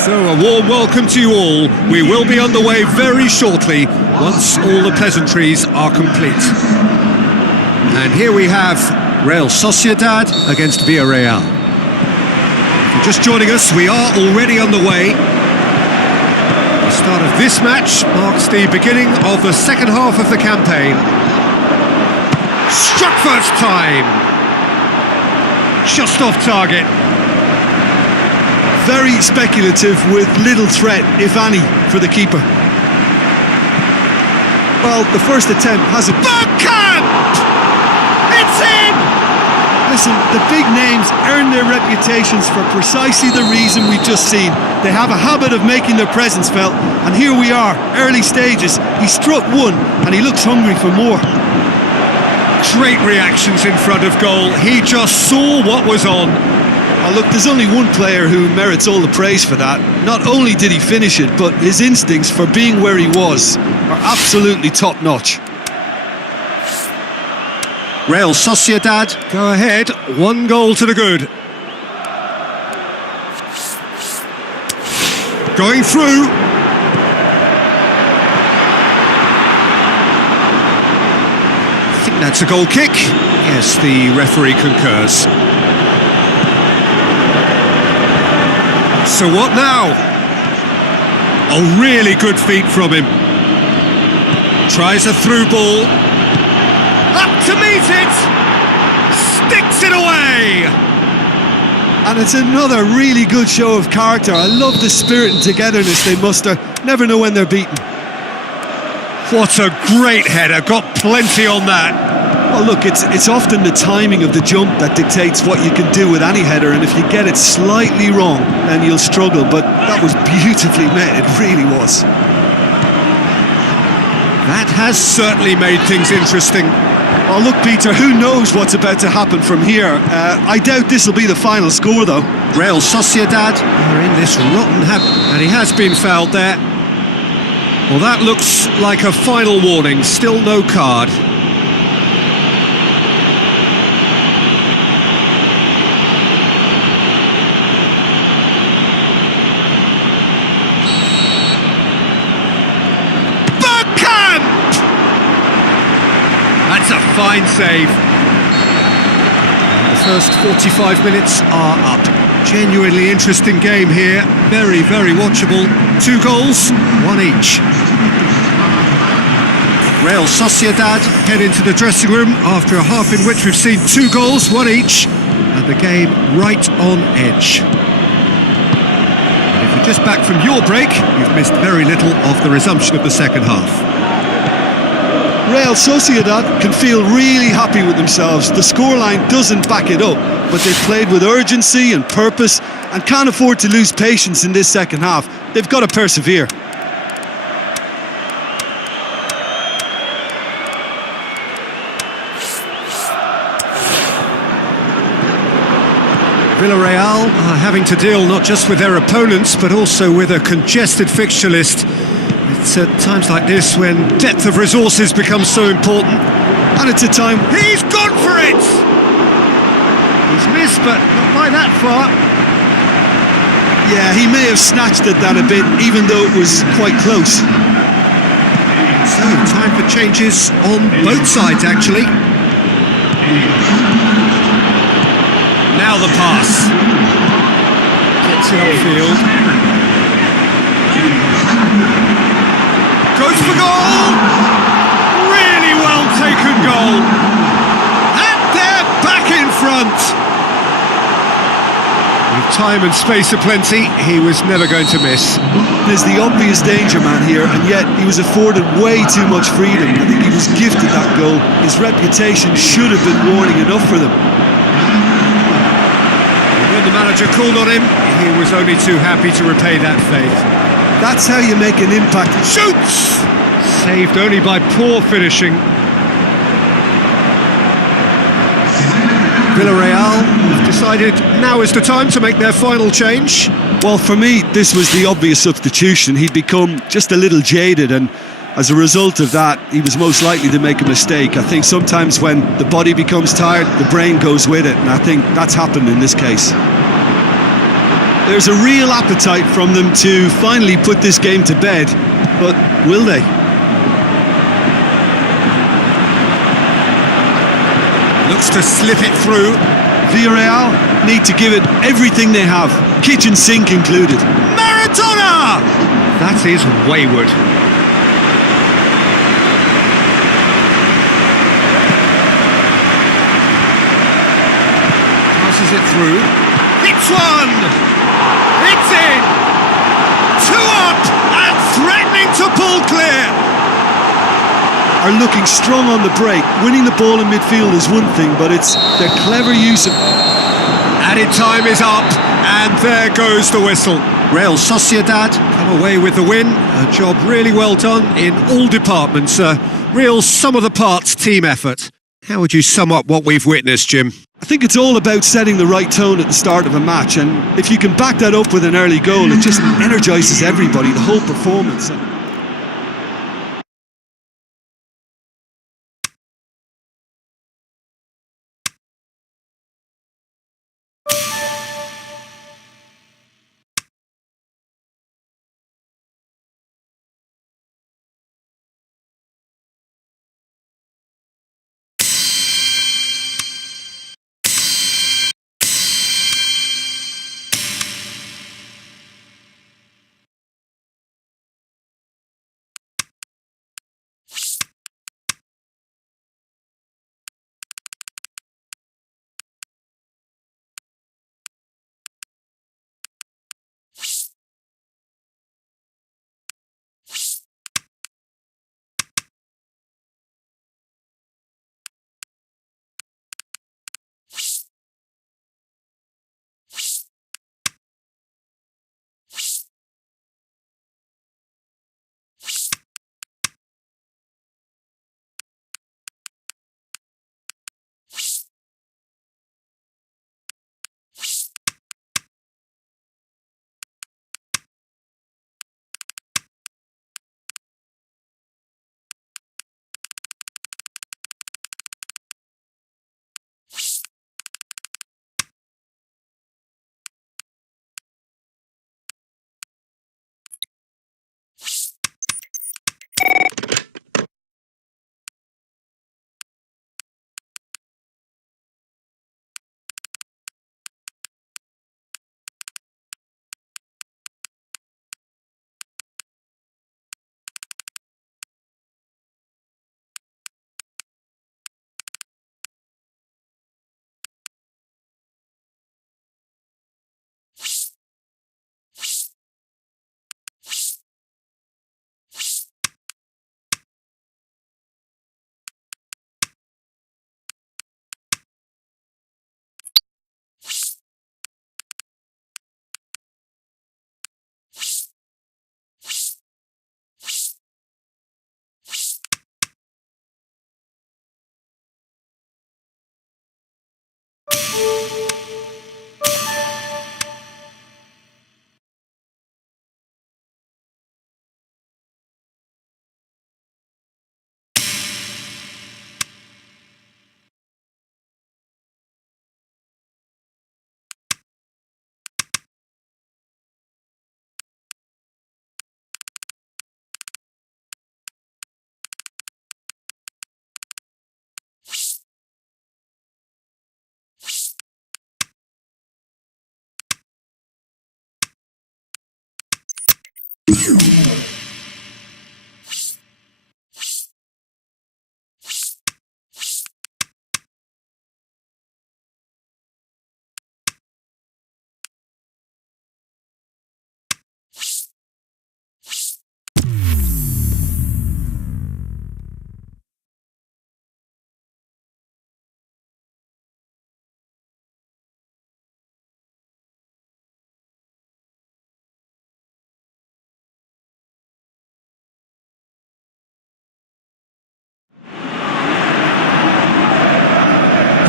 So a warm welcome to you all. We will be on the way very shortly once all the pleasantries are complete. And here we have Real Sociedad against Villarreal. If you're just joining us, we are already on the way. The start of this match marks the beginning of the second half of the campaign. Struck first time! Just off target. Very speculative with little threat, if any, for the keeper. Well, the first attempt has a... Backhand! It's in! Listen, the big names earn their reputations for precisely the reason we've just seen. They have a habit of making their presence felt, and here we are, early stages. He struck one, and he looks hungry for more. Great reactions in front of goal. He just saw what was on. Oh, look, there's only one player who merits all the praise for that. Not only did he finish it, but his instincts for being where he was are absolutely top-notch. Real Sociedad go ahead, 1 goal to the good. Going through. I think that's a goal kick. Yes, the referee concurs. So what now? A really good feat from him. Tries a through ball. Up to meet it! Sticks it away! And it's another really good show of character. I love the spirit and togetherness they muster. Never know when they're beaten. What a great header, got plenty on that. Well, look, it's often the timing of the jump that dictates what you can do with any header, and if you get it slightly wrong, then you'll struggle. But that was beautifully met, it really was. That has certainly made things interesting. Oh, look, Peter, who knows what's about to happen from here? I doubt this will be the final score, though. Real Sociedad are in this rotten habit, and he has been fouled there. Well, that looks like a final warning, still no card. That's a fine save. The first 45 minutes are up. Genuinely interesting game here. Very, very watchable. 2 goals, 1 each. Real Sociedad head into the dressing room after a half in which we've seen 2 goals, 1 each, and the game right on edge. And if you're just back from your break, you've missed very little of the resumption of the second half. Real Sociedad can feel really happy with themselves. The scoreline doesn't back it up, but they've played with urgency and purpose and can't afford to lose patience in this second half. They've got to persevere. Villarreal are having to deal not just with their opponents, but also with a congested fixture list. It's at times like this when depth of resources becomes so important. And it's a time... He's gone for it! He's missed, but not by that far. Yeah, he may have snatched at that a bit, even though it was quite close. So, time for changes on both sides, actually. Now the pass. Gets it upfield. Goes for goal! Really well taken goal. And they're back in front. With time and space aplenty, he was never going to miss. There's the obvious danger man here, and yet he was afforded way too much freedom. I think he was gifted that goal. His reputation should have been warning enough for them. When the manager called on him, he was only too happy to repay that faith. That's how you make an impact. Shoots! Saved only by poor finishing. Villarreal have decided now is the time to make their final change. Well, for me, this was the obvious substitution. He'd become just a little jaded, and as a result of that, he was most likely to make a mistake. I think sometimes when the body becomes tired, the brain goes with it, and I think that's happened in this case. There's a real appetite from them to finally put this game to bed, but will they? Looks to slip it through. Villarreal need to give it everything they have, kitchen sink included. Maradona! That is wayward. Passes it through. Hits one! It's in! 2 up and threatening to pull clear! Are looking strong on the break. Winning the ball in midfield is one thing, but it's their clever use of... Added time is up, and there goes the whistle. Real Sociedad come away with the win. A job really well done in all departments. A real sum-of-the-parts team effort. How would you sum up what we've witnessed, Jim? I think it's all about setting the right tone at the start of a match, and if you can back that up with an early goal, it just energises everybody, the whole performance.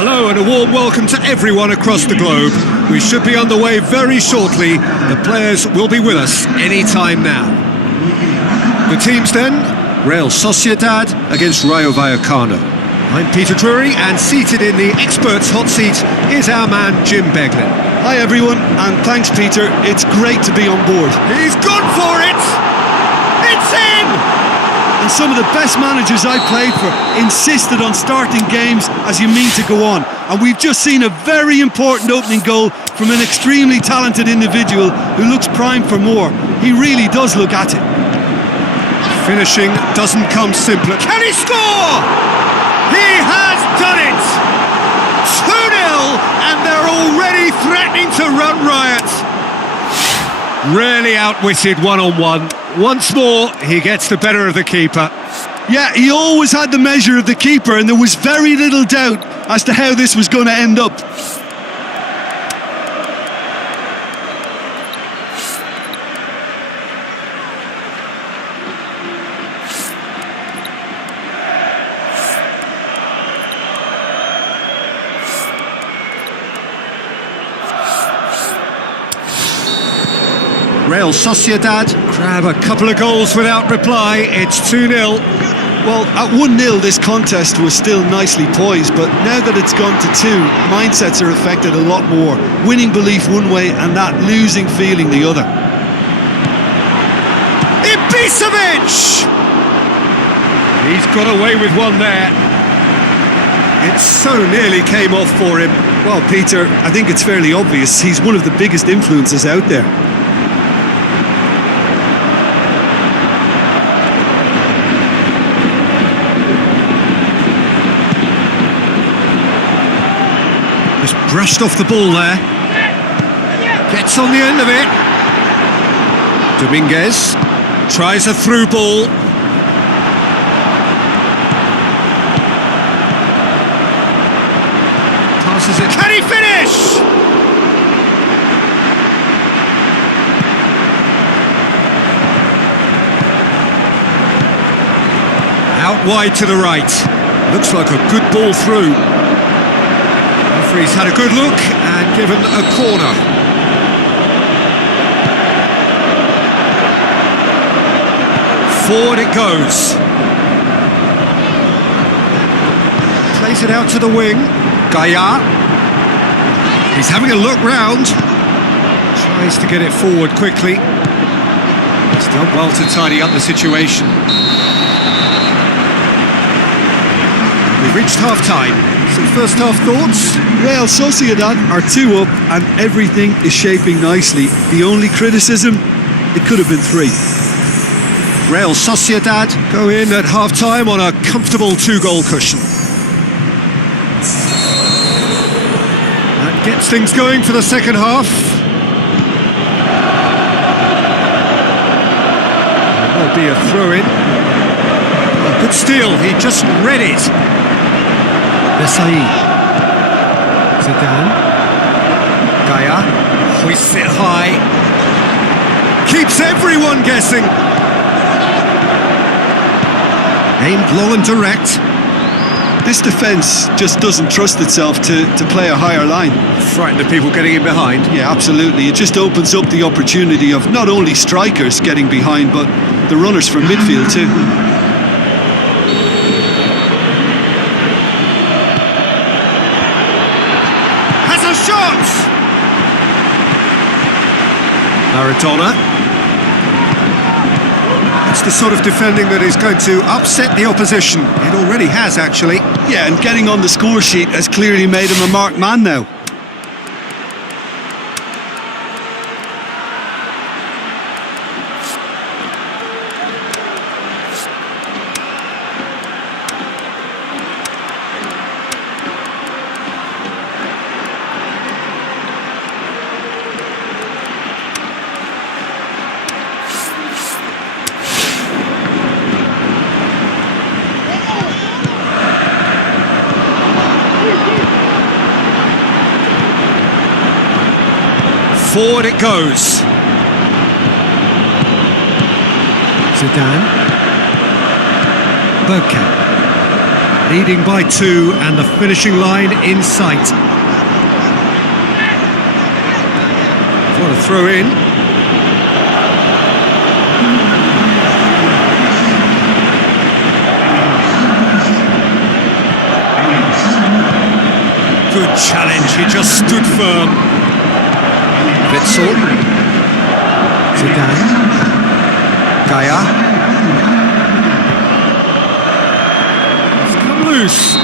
Hello and a warm welcome to everyone across the globe. We should be on the way very shortly. The players will be with us any time now. The teams then, Real Sociedad against Rayo Vallecano. I'm Peter Drury, and seated in the experts' hot seat is our man Jim Beglin. Hi everyone, and thanks Peter, it's great to be on board. He's gone for it! It's in! And some of the best managers I played for insisted on starting games as you mean to go on. And we've just seen a very important opening goal from an extremely talented individual who looks primed for more. He really does look at it. Finishing doesn't come simpler. Can he score? He has done it! 2-0, and they're already threatening to run riot. Rarely outwitted one-on-one. Once more, he gets the better of the keeper. Yeah, he always had the measure of the keeper, and there was very little doubt as to how this was going to end up. Real Sociedad grab a couple of goals without reply. It's 2-0. Well, at 1-0 this contest was still nicely poised, but now that it's gone to 2, mindsets are affected a lot more. Winning belief one way and that losing feeling the other. Ibisevic! He's got away with one there. It so nearly came off for him. Well, Peter, I think it's fairly obvious he's one of the biggest influences out there. Just brushed off the ball there. Gets on the end of it. Dominguez tries a through ball. Passes it. Can he finish? Out wide to the right. Looks like a good ball through. Referee's had a good look and given a corner. Forward it goes. Plays it out to the wing. Gaia. He's having a look round. Tries to get it forward quickly. He's done well to tidy up the situation. We've reached half-time. Some first half thoughts? Real Sociedad are 2 up and everything is shaping nicely. The only criticism, it could have been 3. Real Sociedad go in at half-time on a comfortable 2-goal cushion. That gets things going for the second half. There'll be a throw-in. A good steal, he just read it. Besai. Zidane. Gaia. Hoists it high. Keeps everyone guessing. Aimed low and direct. This defence just doesn't trust itself to play a higher line. Frightened of people getting in behind. Yeah, absolutely. It just opens up the opportunity of not only strikers getting behind, but the runners from midfield too. Has a shot! Maradona. That's the sort of defending that is going to upset the opposition. It already has, actually. Yeah, and getting on the score sheet has clearly made him a marked man now. Forward it goes. Zidane. Bergkamp. Leading by 2 and the finishing line in sight. What a throw in. Good challenge, he just stood firm. Witzel. Zidane. Gaia. It's come loose.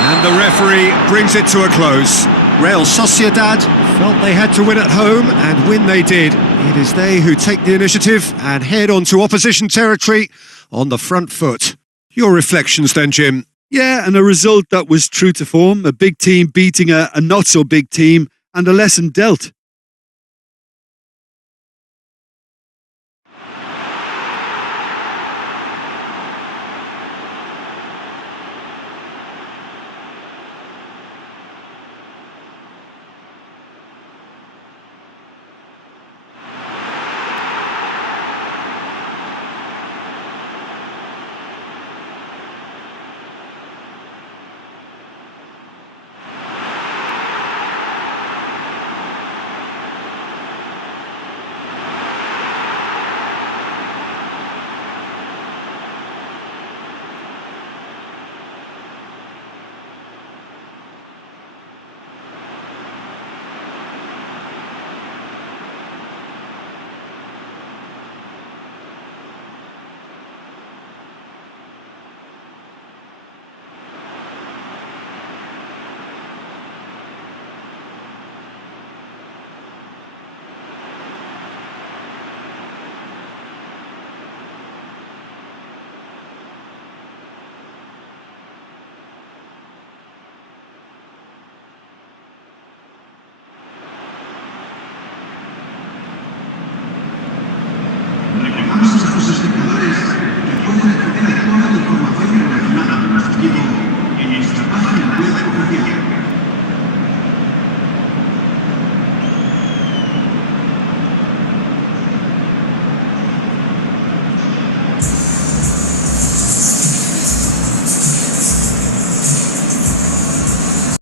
And the referee brings it to a close. Real Sociedad felt they had to win at home, and win they did. It is they who take the initiative and head on to opposition territory on the front foot. Your reflections then, Jim? Yeah, and a result that was true to form. A big team beating a not-so-big team, and a lesson dealt.